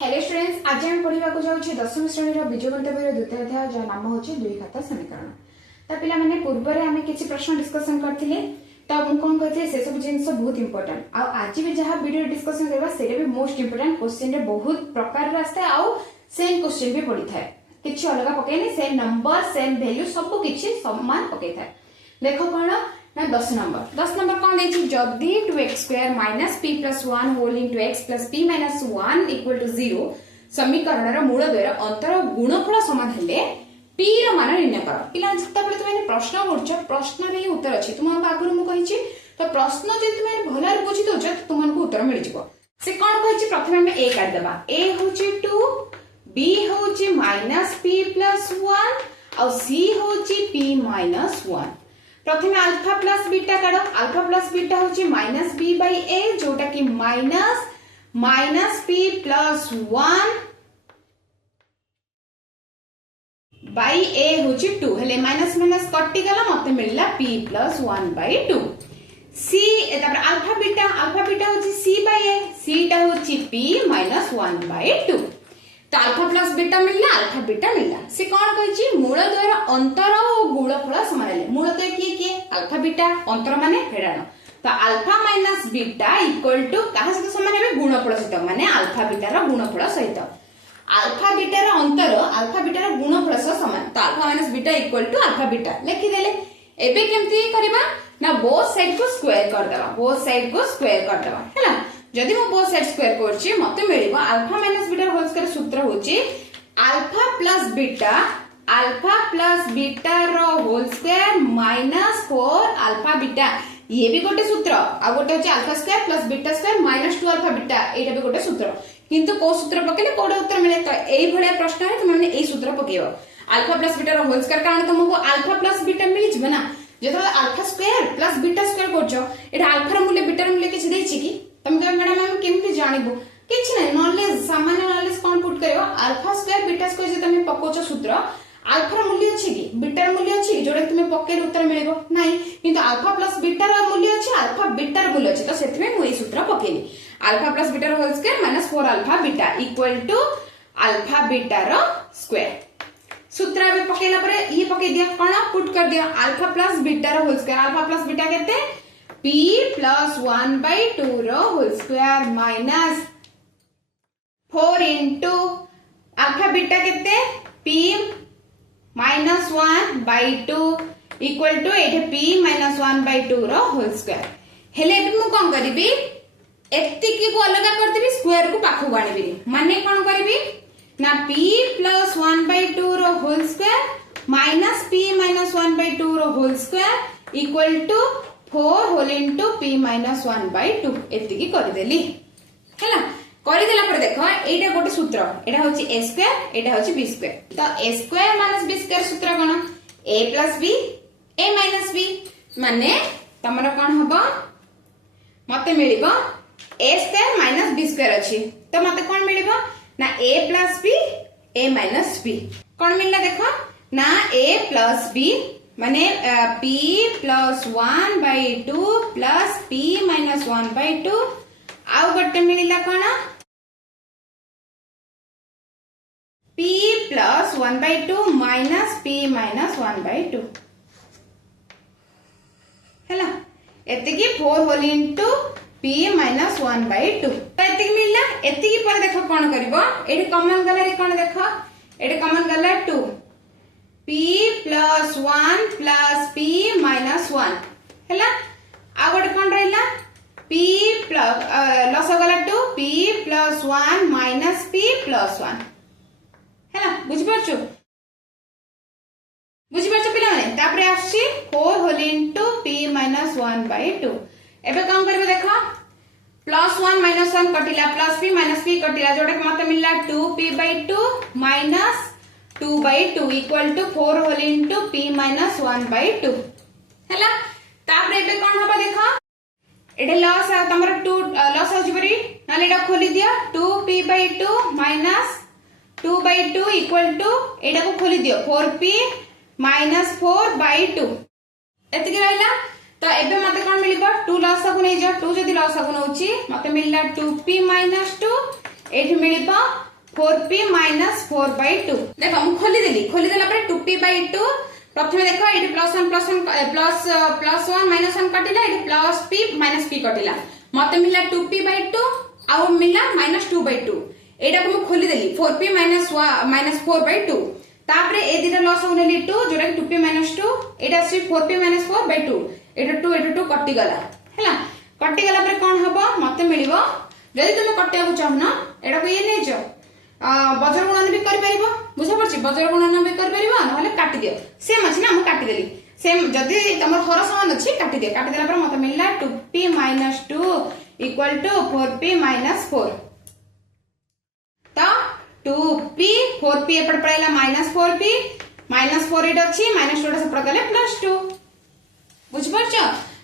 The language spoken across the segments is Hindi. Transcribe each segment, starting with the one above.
हेलो स्टूडेंट्स, आज हम पढ़ा जाऊँ दशम श्रेणी बीजगणित बही द्वितीय अध्याय जहाँ नाम हूँ दुई खाता समीकरण। तो पे पूर्व में किसी प्रश्न डिस्कसन करते तो मुझे कौन कहते से सब जिन बहुत इंपोर्टेंट आज भी जहाँ वीडियो डिस्कसन करवा से भी मोस्ट इंपोर्टेंट क्वेश्चन बहुत प्रकार आसता है आउ सेम क्वेश्चन भी पड़ी था किसी अलग पकईनी सेम नंबर सेम वैल्यू सब किसी सामान पकई था। देख कौन ना 10 नंबर कौन देखिए जदि 2x² - p + 1 whole into x + p - 1 equal to 0 समीकरण मूल द्वयर अंतर गुणफल समान हेले p रो मान निर्णय कर। पिला जतबेले तुम प्रश्न करछ प्रश्न रे उत्तर अछि तुम आगुर मु कहिछि तो प्रश्न जे तुम भलार बुझि दोछ तुमको उत्तर मिल जिवो। से कोन कहिछि प्रथमे हम a काट देबा a होछि 2 b होछि -p + 1 और c होछि p - 1। प्रथम अल्फा प्लस बीटा काढ अल्फा प्लस बीटा होची -b/a जोटा कि -p + 1 बाई a होची 2 हेले माइनस माइनस कटि गला मते मिलला p + 1/2 c एतापर अल्फा बीटा होची c/a c टा होची p - 1/2 तो अल्फा प्लस बीटा मिलला से कौन कहिछि मूल द्वयर अंतर और गुणफल समान हेले मूल द्वय किए अल्फा बीटा अंतर माने फेडाण तो alpha minus beta equal to कहा सहित समान हेबे गुणफल सहित माने अल्फा बीटा रो गुणफल सहित अल्फा बीटा रो अंतर अल्फा बीटा रो गुणफल सहित समान तो alpha minus beta equal to alpha beta लिखि देले। एबे केमती करबा ना बोथ साइड को स्क्वायर कर देबा हैला जदि मो बोथ साइड स्क्वायर करछि मते मिलिबो alpha minus beta whole square सूत्र होछि अल्फा प्लस बीटा रो होल स्क्वायर -4 अल्फा बीटा ये भी गोटे सूत्र आ गोटे होछि alpha square plus beta square -2 alpha beta एटा भी गोटे सूत्र किंतु को सूत्र पकेले कोडे उत्तर मिले तो एई भलिया प्रश्न रे तुम माने एई सूत्र पकेइबो अल्फा प्लस बीटा रो होल स्क्वायर कारण तुमको अल्फा प्लस बीटा मिलि जबे ना जेतो alpha square plus beta square करछो एटा अल्फा रो मूल्य बीटा रो मूल्य किछि दैछि कि तुम कह मैडम हम केमती जानिबो किछ नै नॉलेज सामान्य नॉलेज कोन पुट करियो अल्फा स्क्वायर बीटा स्क्वायर जे तुम पकोचो सूत्र अल्फा रो मूल्य अछि कि बीटा रो मूल्य अछि जोडे तुम पकेले उत्तर मिलेबो नै किंतु अल्फा प्लस बीटा रो मूल्य अछि अल्फा बीटा रो मूल्य अछि तो सेति में मोई सूत्र पकेली अल्फा प्लस बीटा रो whole square -4 alpha beta equal to alpha beta रो स्क्वायर सूत्र अब पकेला परे ये पके दिया कोन पुट कर दिया अल्फा प्लस बीटा रो whole square alpha plus beta केते p + 1/2 रो whole square -4 into alpha beta केते p - 1/2 इक्वल टू एठे p - 1/2 रो होल स्क्वायर हेले मु कोन करबी एत्तिकी को अलग कर देबी स्क्वायर को पाखु आनिबी माने कोन करबी ना p + 1/2 रो होल स्क्वायर -p - 1/2 रो whole square equal to 4 whole into p - 1/2 एत्तिकी कर देली हैला कर देला पर देखो एटा गोटे सूत्र एटा होची a स्क्वायर एटा होची b स्क्वायर तो a स्क्वायर - b स्क्वायर सूत्र कोन a + b a - b माने तमरा कोन हबो मते मिलिबो a स्क्वायर - b स्क्वायर अछि तो मते कोन मिलिबो ना a + b a - b कोन मिलला देखो ना a + b माने p + 1/2 प्लस p - 1/2 आउ गोटे मिलिला कोन p + 1/2 माइनस p - 1/2 हैला एतिकी 4 होल इनटू p - 1/2 तो एतिकी मिलला एतिकी पर देखो कोन करबो एठी कॉमन गला रे कोन देखो एठी कॉमन गला 2 p + 1 प्लस p - 1 हैला आ गोटे कोन रहला p प्लस लस गला 2 p + 1 - p + 1 हैला बुझि परछु पिला माने तापरे आछि 4 होल इनटू p - 1/2 एबे काम करबे देखो +1 - 1 कटिला प्लस p - p कटिला जोटा के मते मिलला 2p/2 - 2/2 equal to 4 whole into p - 1/2 हैला तापरे एबे कोन होबा देखो एडे लॉस तमरा 2 लॉस हो जिबरी नाले एडा खोली दिया 2p/2 - 2/2 इक्वल टू एडा को खोली दियो 4p - 4/2 एतिके रहला तो एबे मते कोन मिलिबो 2 लॉस को नै जा 2 जदी लॉस को नउची मते मिलला 2p - 2 एठी मिलिबो 4p माइनस 4/2 देखो मु खोली देला पर 2p/2 प्रथमे देखो ये +1 प्लस 1 माइनस 1 कटिला ये प्लस p माइनस p कटिला मते मिला 2p/2 आउ मिला -2/2 एटा को मु खोली देली 4p माइनस 4/2 तापरे ए दिटा लॉस होनेली 2 जोरा 2p - 2 एटा सी 4p - 4/2 एटा 2 कटि गला हैला कटि गला पर कोन हबो मते मिलिबो जदि तुमे कटिया को चाहना एटा को ये नै जो बजर गुणन भी कर परिबो बुझा परछि बजर गुणन भी कर परिबो नहले काटि दियो सेम अछि ना मु काटि देली सेम जदि तमर हर समान अछि काटि देला पर मते मिलला 2p - 2 = 4p - 4 तो 2p 4p एपट पड़ेला -4p -4 एट अछि -2 से गले +2 बुझ परछ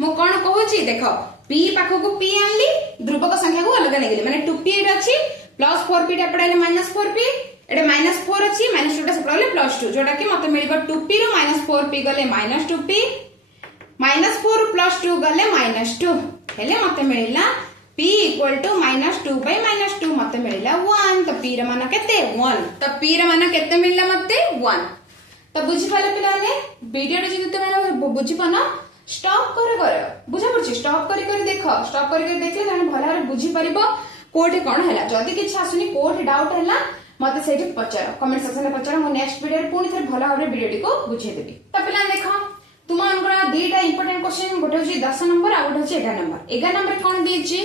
मु कोन कहू छी देखो p पाखो को p आनली ध्रुवक संख्या को अलग नेगली माने 2p एट अछि +4p टा पड़ेला -4p एटा -4 अछि -2 से गले +2 जोटा कि मते मिलिबो 2p रो -4p गले -2p -4 +2 गले -2 हेले मते मिलिला p = -2/-2 मते मिलिला 1 तो p र मान केते 1 तो p र मान केते मिलिला मते 1 तो बुझि पाले पिलाने वीडियो रे जति तमे बुझि पना स्टॉप कर बुझा परछि स्टॉप करी देखो स्टॉप करी देखले तने भला रे बुझि परिबो कोठे कोन हैला जदी किछ आसुनी कोठे डाउट हैला मते सेठी पचार कमेंट सेक्शन में पचार मो नेक्स्ट वीडियो रे पुनी थरे भला भाबरे वीडियो को बुझे देबी तो पिलाने देखो तुम अनकरा दुईटा इंपोर्टेंट क्वेश्चन गोटे होची 10 नंबर आ गोटे होची 11 नंबर कोन देछि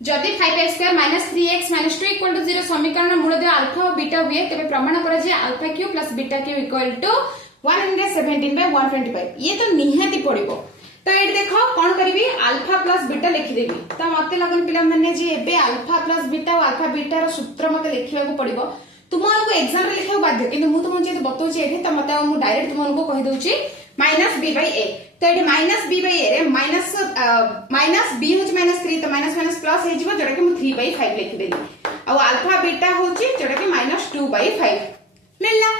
जदि 5x² - 3x - 2 = 0 समीकरण मूलधन अल्फा और बीटा हुए तबे प्रमाण करा जे α³ + β³ = 117/125 ये तो निहाती पड़िबो तो ये देखो कौन करिवि अल्फा प्लस बीटा लिखि देबी तो मते लागन पिला माने जे एबे अल्फा प्लस बीटा और अल्फा बीटा रो सूत्र मते लिखिबा को पड़िबो तुमनको एग्जाम रे लिखिबा बाध्य किंतु मु तुम जे बतौची एठी त मते मु डायरेक्ट तुमनको कहि दउची -b/a तो एठी -b/a रे माइनस b होची -3 तो माइनस प्लस हे जिवो जोटा कि मु 3/5 लिखि देली आ अल्फा बीटा होची जोटा कि -2/5 मिलला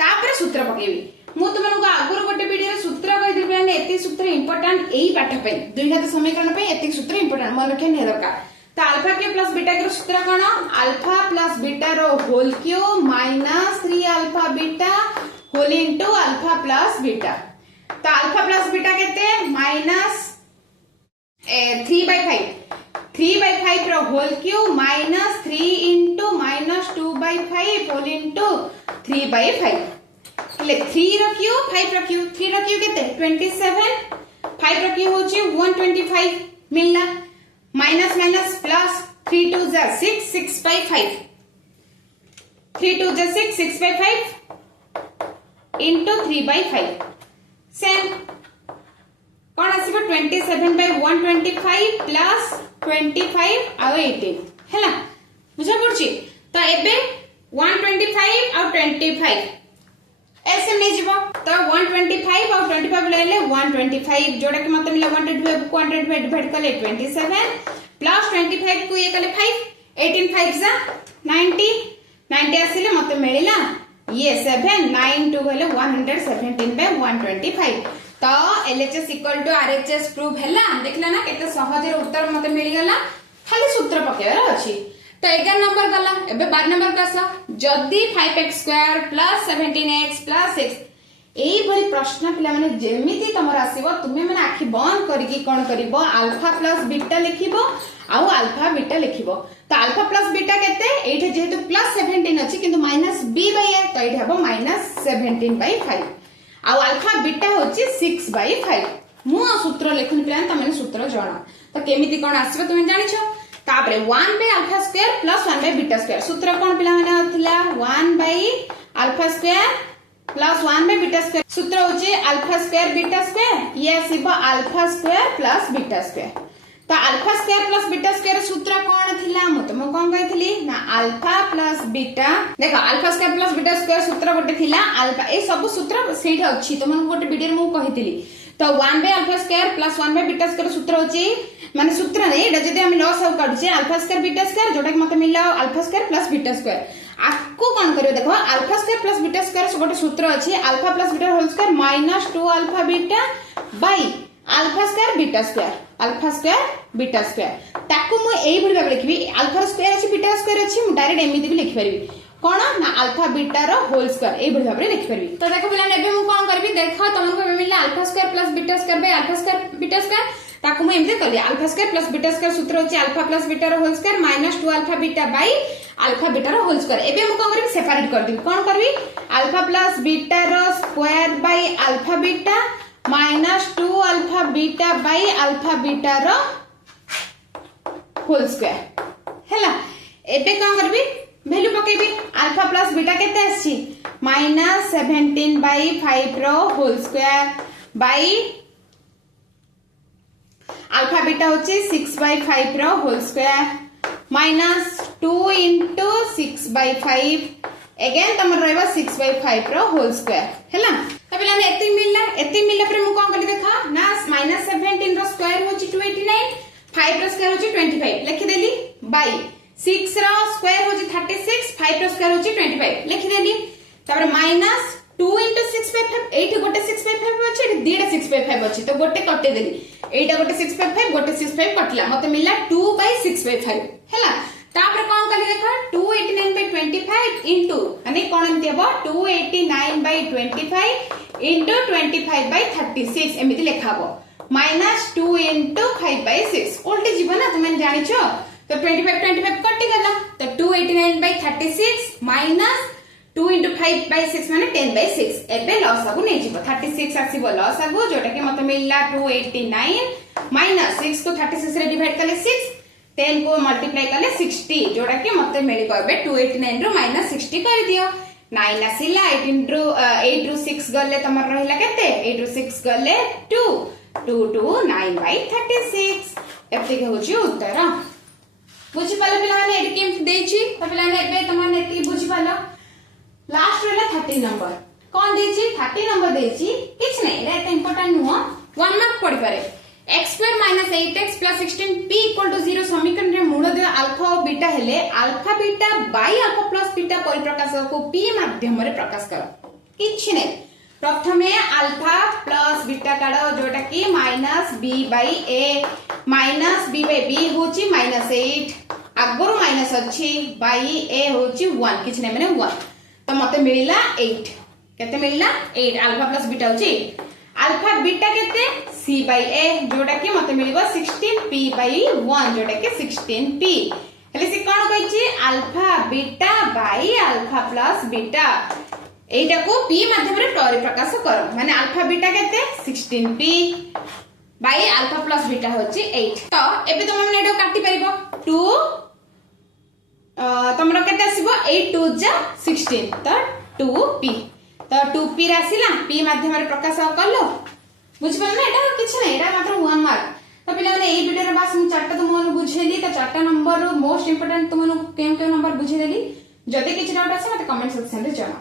तापर सूत्र पकेबी मु तुमनको आगुर गोटे वीडियो रे सूत्र कहि देबी माने एति सूत्र इंपोर्टेंट एई पाठ पे द्विघात समीकरण पे एति सूत्र इंपोर्टेंट मन रखे नै दरकार तो α³ + β के सूत्र कोन अल्फा + बीटा रो whole cube -3α beta whole into alpha + beta तो अल्फा + बीटा केते -3/5 रो whole cube -3 into -2/5 whole into 3/5 ले 3 रो क्यूब 5 रो क्यूब 3 रो क्यूब केते 27 5 रो क्यूब होची 125 मिलला माइनस प्लस 3 2 जा 6 6/5 3 2 जा 6 6/5 into 3/5 सेम कोन आसीबो 27/125 प्लस 25 आ 18 हैला बुझा पड़छि तो एबे 125 और 25 ऐसे नहीं जीवो तो 125 और 25 लेले 125 जोड़ा के मतलब मिला 125 डिवाइड करले 27 प्लस 25 को ये करले 5 18 5 जा 90 आसीले मते मिलिला ये 7 9 2 गले 117/125 तो LHS = RHS प्रूफ हैला देखला ना केते सहज रे उत्तर मते मिल गेला खाली सूत्र पकेवर अछि तो 11 नंबर गला एबे 12 नंबर कसा जदी 5x² + 17x + 6 एई भली प्रश्न पिला माने जेमिति तमर आसीबो तुमे माने आखि बंद करिकि कोन करिवो अल्फा + बीटा लिखिबो आ अल्फा बीटा लिखिबो तो अल्फा + बीटा केते एठे जेहेतु +17 अछि किंतु -b/a तो एठे हबो -17/5 आ अल्फा बीटा होची 6/5 मु सूत्र लेखन पिला तमे सूत्र जाना तो केमिति कोन आसीबो तुमे जानिछो तापरे 1/α² + 1/β² सूत्र कोन पिला माने थिला 1/α² + 1/β² सूत्र होची α² β² ये आसीबो α² + β² तो α² + β² सूत्र कोन थिला मु तुम कोन कहितली ना अल्फा + बीटा देखो α² + β² सूत्र गोटे थिला अल्फा ए सब सूत्र सेठी अछि तुम गोटे वीडियो मु कहितली तो 1/α² + 1/β² सूत्र होची माने सूत्र नै एटा जदि हम लॉस हाउ काढुचे α² β² जोटा कि मते मिलला α² + β² आको कोन करियो देखो α² + β² गोटे सूत्र अछि α + β whole square -2α β / α² β² alpha square beta square ताकू मु एई भली भाबे लिखबी अल्फा स्क्वायर अछि बीटा स्क्वायर अछि मु डायरेक्ट एमिति भी लिखि परबी कोन ना अल्फा बीटा रो होल स्क्वायर एई भली भाबे लिखि परबी। तो देखो पिला एबे मु कोन करबी देखो तुमको मिलला alpha square plus beta square by alpha square beta square ताकू मु एमिति करली alpha square plus beta square सूत्र होची अल्फा प्लस बीटा रो whole square minus 2 alpha beta by alpha beta रो होल स्क्वायर। एबे मु कोन करबी सेपरेट कर देबी कोन करबी अल्फा प्लस बीटा रो square by alpha beta minus 2 alpha beta by alpha beta रो होल स्क्वायर हैला। एबे कोन करबी वैल्यू पकेबी अल्फा प्लस बीटा केते आछि माइनस 17 बाय 5 रो whole square by alpha beta होची 6 बाय 5 रो whole square minus 2 into 6 by 5 again तमर रहबा 6 by 5 रो होल स्क्वायर हैला। त पिला ने एति मिलला पर मु कोन करली देखा ना माइनस 17 रो स्क्वायर होची 289 5 रो स्क्वायर होची 25 लिखि देली बाय 6 रो स्क्वायर होची 36 5 रो स्क्वायर होची 25 लिखि देली तापर माइनस 2 into 6 by 5 एठी गोटे 6 by 5 अछि एठी दीटा 6 by 5 अछि तो गोटे कटे देली एटा गोटे 6 by 5 गोटे 6 by 5 कटला मते मिलला 2 by 6 by 5 हैला। तापर कोन कली देखा 289 by 25 into यानी कोन एमति हबो 289 by 25 into 25 by 36 एमिति लेखाबो माइनस 2 into 5 by 6 उल्टी जीवन ना तुम जानि छो तो 25 कटि गला तो 289 by 36 माइनस 2 into 5 by 6 माने 10 by 6 एबे लॉस आगु नै जीवो 36 आसीबो लॉस आगु जोटा के मते मिलला 289 माइनस 6 को 36 रे डिवाइड करले 6 10 को मल्टीप्लाई करले 60 जोटा के मते मिली कहबे 289 रो माइनस 60 कर दियो 9 आसीला 8 रो 6 गले तमर रहिला केते 8 रो 6 गले 2 229 by 36 एते के होची उत्तर बुझि पाले पिला माने एडी केम देछि तो पिला ने एबे तमन एती बुझि पालो लास्ट रहला 30 नंबर कोन देछि 30 नंबर देछि किछ नै रे त इंपोर्टेंट नुह 1 मार्क पड़ी पारे x² - 8x + 16p = 0 समीकरण रे मूल दे अल्फा और बीटा हेले alpha beta by alpha plus beta परिप्रकाश को p माध्यम रे प्रकाश कर किछ नै प्रथमे अल्फा प्लस बीटा काढो जोटा की -b/a -b/b होची -8 आगरो माइनस अछि बाय a होची 1 किछ नै माने 1 तो मते मिलिला 8 केते मिलिला 8 अल्फा प्लस बीटा होची अल्फा बीटा केते c/a जोटा की मते मिलिबो 16p/1 जोटा की 16p हेले से कोन कहछि alpha beta by alpha plus beta एटा को p माध्यम रे परिप्रकाश करो माने अल्फा बीटा केते 16p bye alpha plus beta होची 8 तो एबे तुम माने एडो काटी परिबो 2 तमरो केते आसीबो 8 2 जा 16 तो 2p तो 2p रासिला p माध्यम रे प्रकाश करलो बुझ पड़ना एटा किछ नै एटा मात्र 1 मार्क तो पिला माने ए वीडियो रे बस मु चारटा तुमन बुझेली तो चारटा नंबर रो मोस्ट इंपोर्टेंट तुमन केम केम नंबर बुझेली जदि किछ डाउट आसे मते कमेंट सेक्शन रे जणा।